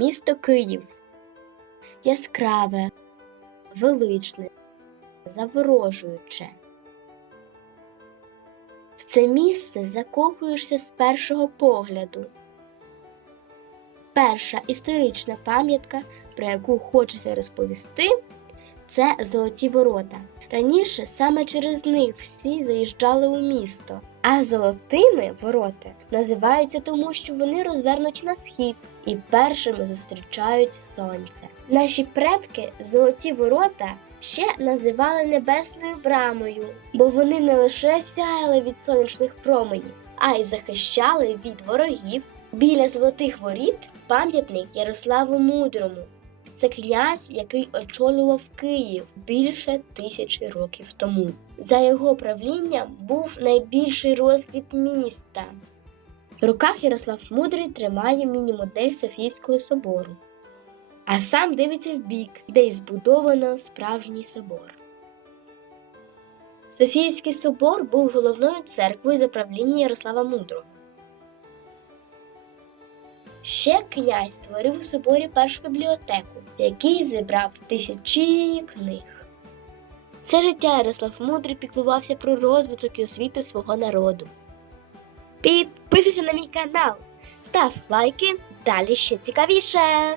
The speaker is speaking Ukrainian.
Місто Київ яскраве, величне, заворожуюче. В це місце закохуєшся з першого погляду. Перша історична пам'ятка, про яку хочеться розповісти, це Золоті Ворота. Раніше саме через них всі заїжджали у місто, а золотими ворота називаються тому, що вони розвернуті на схід і першими зустрічають сонце. Наші предки золоті ворота ще називали небесною брамою, бо вони не лише сяяли від сонячних променів, а й захищали від ворогів. Біля золотих воріт пам'ятник Ярославу Мудрому. Це князь, який очолював Київ більше тисячі років тому. За його правлінням був найбільший розквіт міста. В руках Ярослав Мудрий тримає міні-модель Софіївського собору, а сам дивиться в бік, де й збудовано справжній собор. Софіївський собор був головною церквою за правління Ярослава Мудрого. Ще князь створив у соборі першу бібліотеку, в якій зібрав тисячі книг. Все життя Ярослав Мудрий піклувався про розвиток і освіту свого народу. Підписуйся на мій канал, став лайки, далі ще цікавіше!